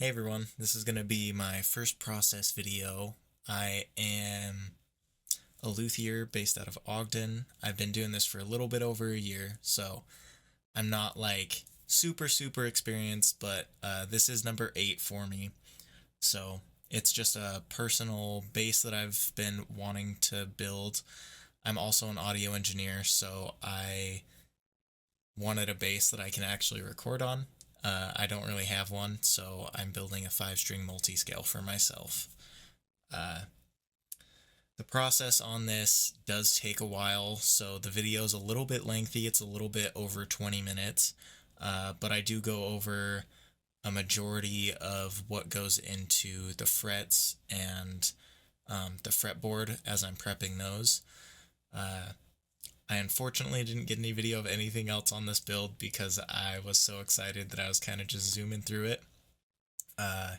Hey everyone, this is going to be my first process video. I am a luthier based out of Ogden. I've been doing this for a little bit over a year, so I'm not like super experienced, but this is number 8 for me. So it's just a personal base that I've been wanting to build. I'm also an audio engineer, so I wanted a bass that I can actually record on. I don't really have one, so I'm building a 5-string multi-scale for myself. Uh, the process on this does take a while, so the video is a little bit lengthy. It's a little bit over 20 minutes, but I do go over a majority of what goes into the frets and the fretboard as I'm prepping those. Uh, I unfortunately didn't get any video of anything else on this build because I was so excited that I was kind of just zooming through it. Uh,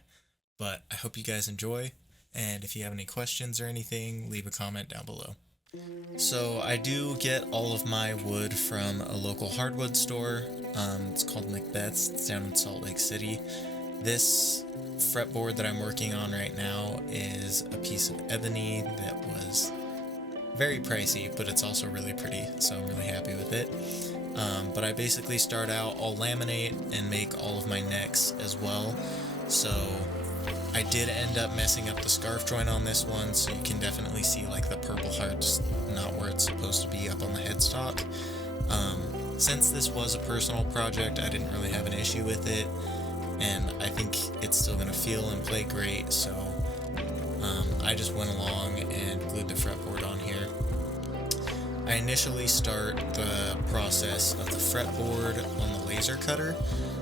but I hope you guys enjoy, and if you have any questions or anything, leave a comment down below. So I do get all of my wood from a local hardwood store. It's called Macbeth's. It's down in Salt Lake City. This fretboard that I'm working on right now is a piece of ebony that was very pricey, but it's also really pretty, so I'm really happy with it. But I basically start out, I'll laminate and make all of my necks as well. So I did end up messing up the scarf joint on this one, so you can definitely see like the purple heart's not where it's supposed to be up on the headstock. Since this was a personal project, I didn't really have an issue with it, and I think it's still going to feel and play great, so I just went along and glued the fretboard on here. I initially start the process of the fretboard on the laser cutter,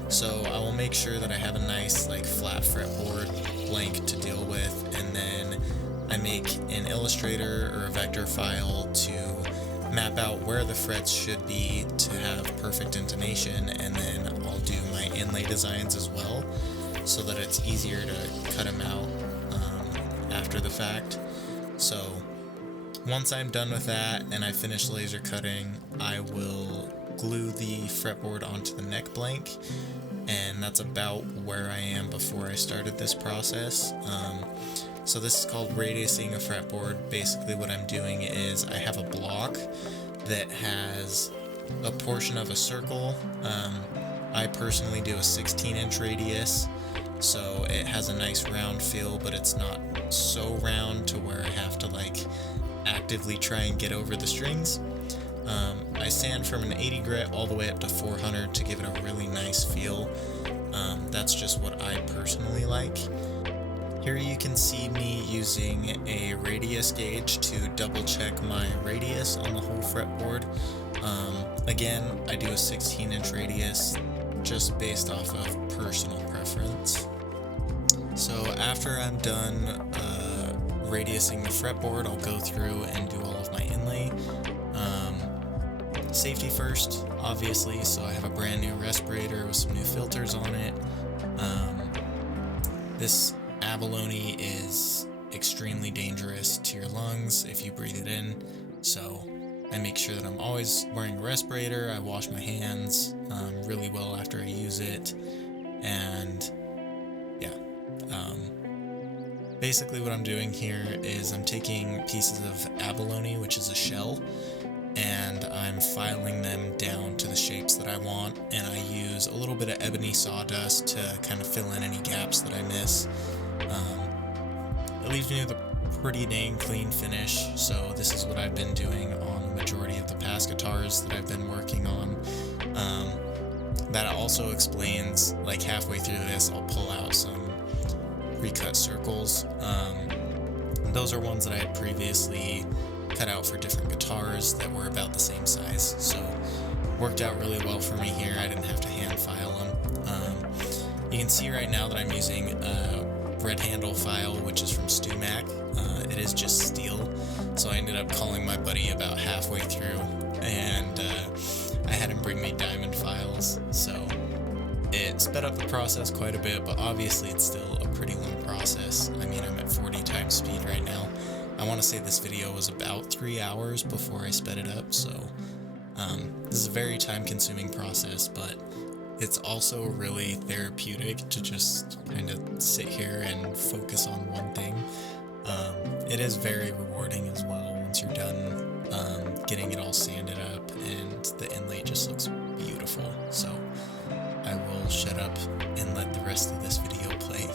so I will make sure that I have a nice like flat fretboard blank to deal with, and then I make an Illustrator or a vector file to map out where the frets should be to have perfect intonation, and then I'll do my inlay designs as well so that it's easier to cut them out after the fact. So once I'm done with that and I finish laser cutting, I will glue the fretboard onto the neck blank, and that's about where I am before I started this process. So this is called radiusing a fretboard. Basically what I'm doing is I have a block that has a portion of a circle. I personally do a 16-inch radius, so it has a nice round feel, but it's not so round to where I have to like actively try and get over the strings. I sand from an 80 grit all the way up to 400 to give it a really nice feel. That's just what I personally like. Here you can see me using a radius gauge to double check my radius on the whole fretboard. Again, I do a 16-inch radius just based off of personal preference. So after I'm done radiusing the fretboard, I'll go through and do all of my inlay. Safety first, obviously, so I have a brand new respirator with some new filters on it. This abalone is extremely dangerous to your lungs if you breathe it in, so I make sure that I'm always wearing a respirator. I wash my hands really well after I use it, and yeah. Basically what I'm doing here is I'm taking pieces of abalone, which is a shell, and I'm filing them down to the shapes that I want, and I use a little bit of ebony sawdust to kind of fill in any gaps that I miss. It leaves me with a pretty dang clean finish, so this is what I've been doing on the majority of the past guitars that I've been working on. That also explains, like halfway through this, I'll pull out some recut circles. Those are ones that I had previously cut out for different guitars that were about the same size, so worked out really well for me here. I didn't have to hand file them. You can see right now that I'm using a red handle file, which is from StewMac. It is just steel, so I ended up calling my buddy about halfway through, and I had him bring me diamond files, so it sped up the process quite a bit, but obviously it's still a pretty long process. I mean, I'm at 40 times speed right now. I want to say this video was about 3 hours before I sped it up, so this is a very time-consuming process, but It's also really therapeutic to just kind of sit here and focus on one thing. It is very rewarding as well once you're done getting it all sanded up and the inlay just looks beautiful. So I will shut up and let the rest of this video play.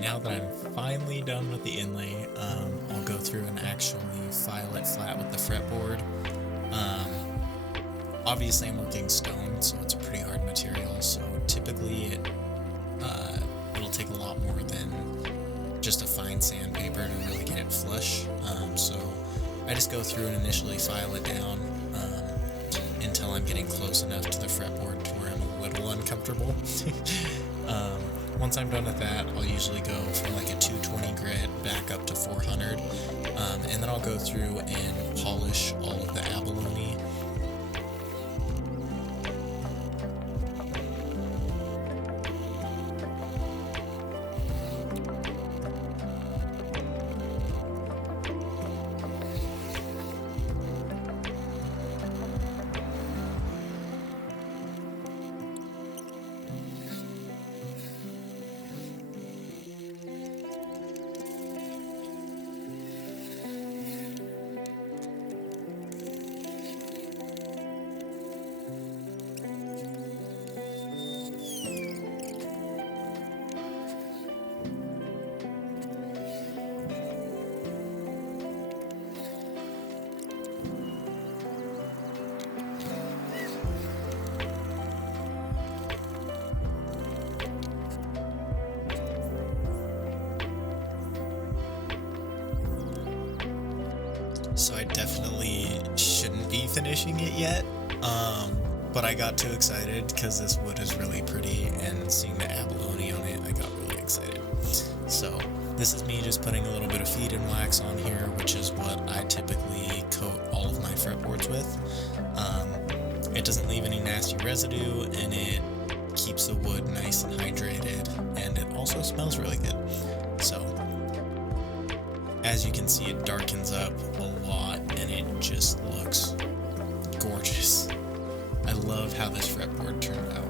Now that I'm finally done with the inlay, I'll go through and actually file it flat with the fretboard. Obviously I'm working stone, so it's a pretty hard material, so typically it'll take a lot more than just a fine sandpaper to really get it flush. So I just go through and initially file it down until I'm getting close enough to the fretboard to where I'm a little uncomfortable. Once I'm done with that, I'll usually go from like a 220 grit back up to 400, and then I'll go through and polish all of the abalone. So I definitely shouldn't be finishing it yet, but I got too excited because this wood is really pretty, and seeing the abalone on it, I got really excited. So this is me just putting a little bit of feed and wax on here, which is what I typically coat all of my fretboards with. It doesn't leave any nasty residue, and it keeps the wood nice and hydrated, and it also smells really good. So as you can see, it darkens up a lot and it just looks gorgeous. I love how this fretboard turned out.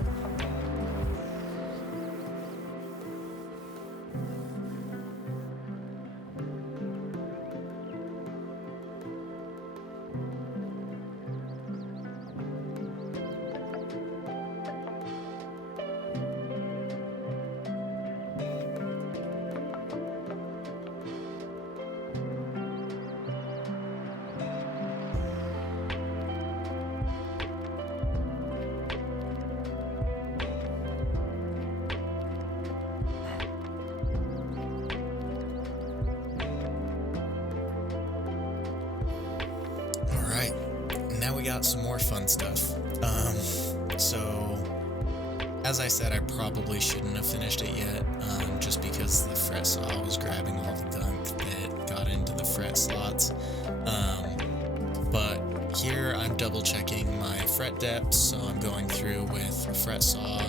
we got some more fun stuff. So as I said, I probably shouldn't have finished it yet, just because the fret saw was grabbing all the gunk that got into the fret slots. But here I'm double checking my fret depth, so I'm going through with a fret saw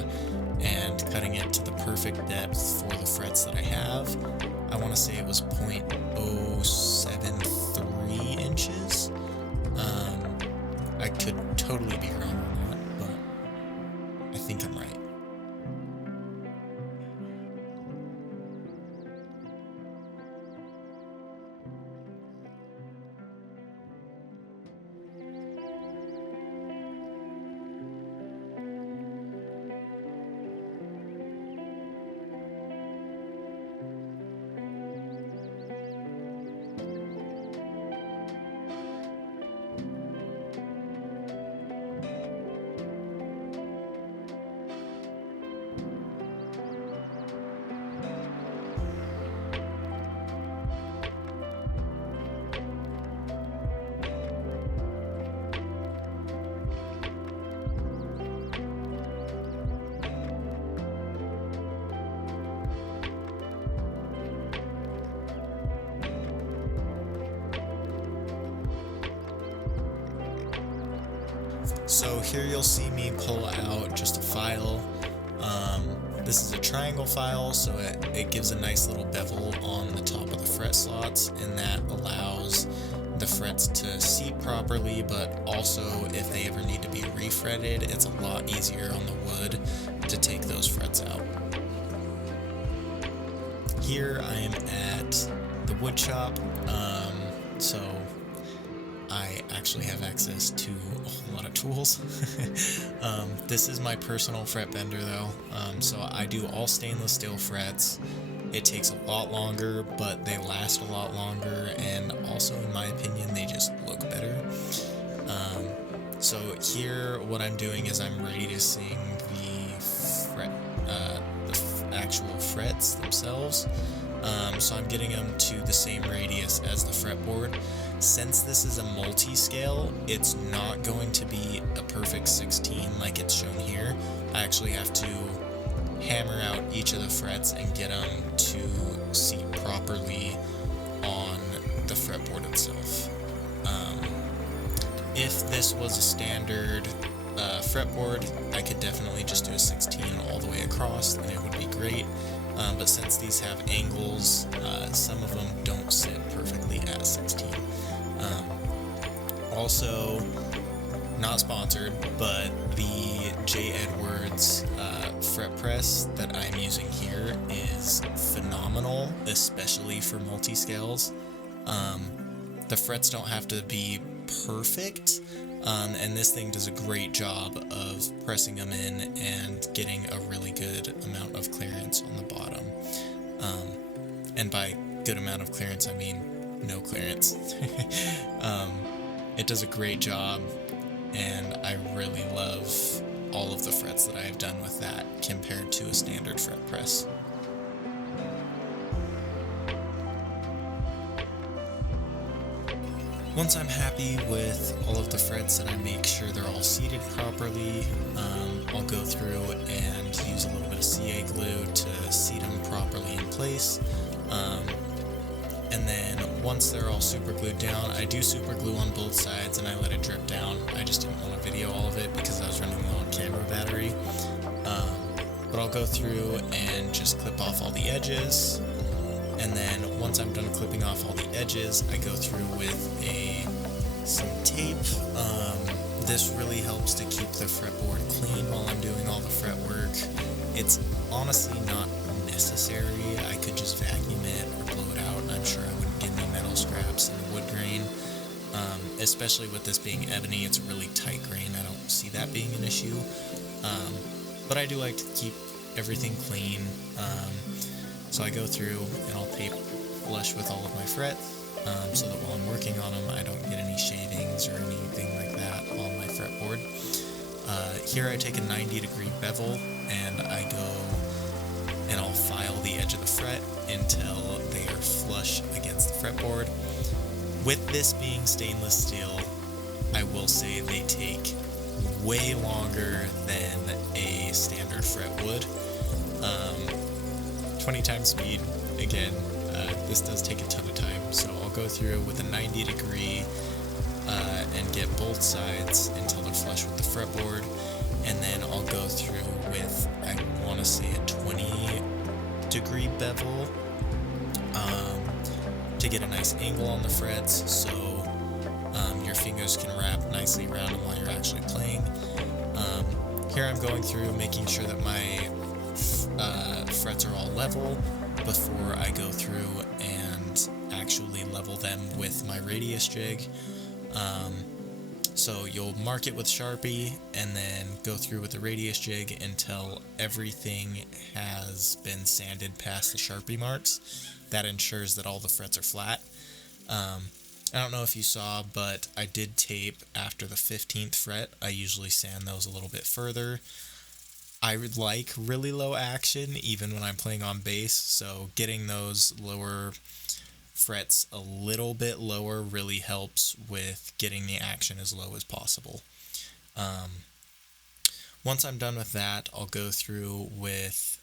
and cutting it to the perfect depth for the frets that I have. I want to say it was 0.073 inches. I could totally be wrong on that, but I think I'm right. So here you'll see me pull out just a file. This is a triangle file, so it gives a nice little bevel on the top of the fret slots, and that allows the frets to seat properly, but also if they ever need to be refretted, it's a lot easier on the wood to take those frets out. Here I am at the wood shop, so I actually have access to a whole lot of tools. This is my personal fret bender though, so I do all stainless steel frets. It takes a lot longer, but they last a lot longer, and also in my opinion they just look better. So here what I'm doing is I'm radiusing the fret, the actual frets themselves. So I'm getting them to the same radius as the fretboard. Since this is a multi-scale, it's not going to be a perfect 16 like it's shown here. I actually have to hammer out each of the frets and get them to seat properly on the fretboard itself. If this was a standard fretboard, I could definitely just do a 16 all the way across and it would be great. But since these have angles, some of them don't sit perfectly at 16. Also, not sponsored, but the J. Edwards fret press that I'm using here is phenomenal, especially for multi-scales. The frets don't have to be perfect, and this thing does a great job of pressing them in and getting a really good amount of clearance on the bottom. And by good amount of clearance, I mean no clearance. It does a great job, and I really love all of the frets that I have done with that compared to a standard fret press. Once I'm happy with all of the frets and I make sure they're all seated properly, I'll go through and use a little bit of CA glue to seat them properly in place. And then once they're all super glued down, I do super glue on both sides and I let it drip down. I just didn't want to video all of it because I was running low on camera battery. But I'll go through and just clip off all the edges. And then once I'm done clipping off all the edges, I go through with some tape. This really helps to keep the fretboard clean while I'm doing all the fret work. It's honestly not necessary. I could just vacuum it or blow it out, and I'm sure I wouldn't get any metal scraps in the wood grain. Especially with this being ebony, it's a really tight grain. I don't see that being an issue. But I do like to keep everything clean. So I go through and I'll tape flush with all of my frets, so that while I'm working on them, I don't get any shavings or anything like that on my fretboard. Here I take a 90-degree bevel and I go and I'll file the edge of the fret until they are flush against the fretboard. With this being stainless steel, I will say they take way longer than a standard fret would. 20 times speed, again, this does take a ton of time, so I'll go through with a 90-degree and get both sides until they're flush with the fretboard, and then I'll go through with, I want to say, a 20-degree bevel to get a nice angle on the frets, so your fingers can wrap nicely around them while you're actually playing. Here I'm going through making sure that my frets are all level before I go through and actually level them with my radius jig. So you'll mark it with Sharpie and then go through with the radius jig until everything has been sanded past the Sharpie marks. That ensures that all the frets are flat. I don't know if you saw, but I did tape after the 15th fret. I usually sand those a little bit further. I would like really low action even when I'm playing on bass, so getting those lower frets a little bit lower really helps with getting the action as low as possible. Once I'm done with that, I'll go through with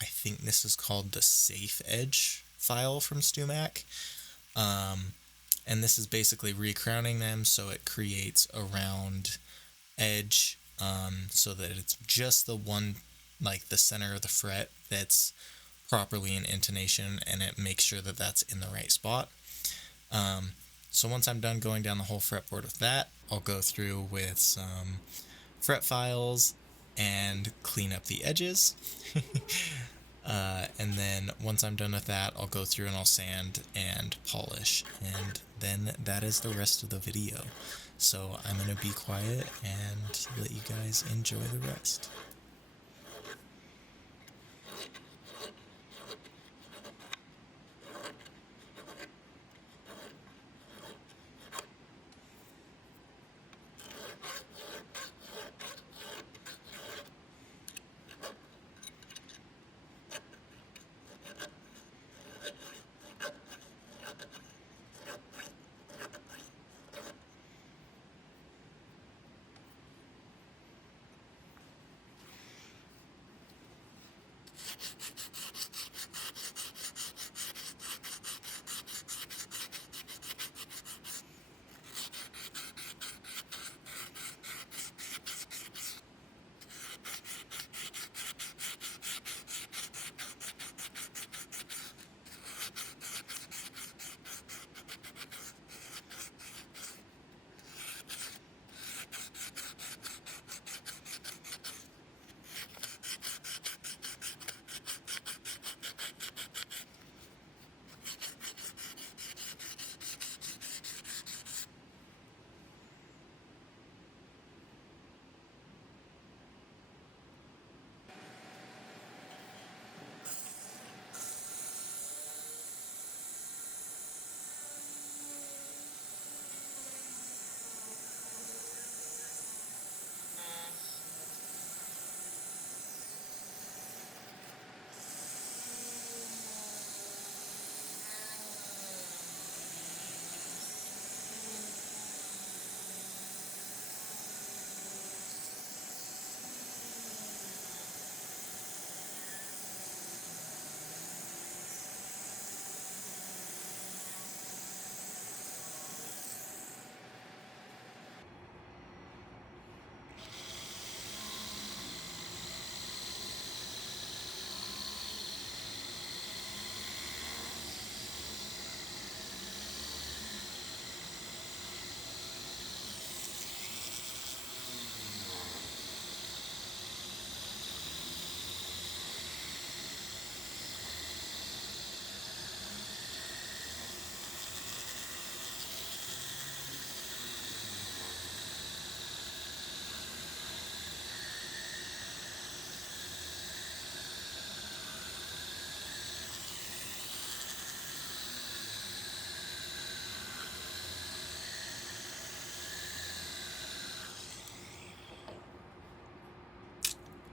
I think this is called the Safe Edge file from StewMac. And this is basically recrowning them so it creates a round edge, so that it's just the one, like the center of the fret that's properly in intonation, and it makes sure that that's in the right spot. So once I'm done going down the whole fretboard with that, I'll go through with some fret files and clean up the edges. And then once I'm done with that, I'll go through and I'll sand and polish, and then that is the rest of the video. So I'm going to be quiet and let you guys enjoy the rest.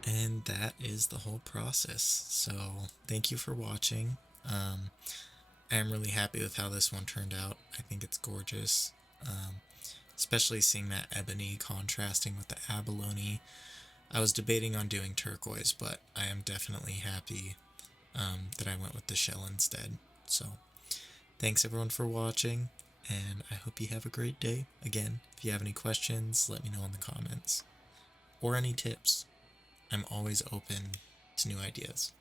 And that is the whole process. So thank you for watching. I am really happy with how this one turned out. I think it's gorgeous. especially seeing that ebony contrasting with the abalone. I was debating on doing turquoise, but I am definitely happy that I went with the shell instead. So, thanks everyone for watching, and I hope you have a great day. Again, if you have any questions, let me know in the comments. Or any tips. I'm always open to new ideas.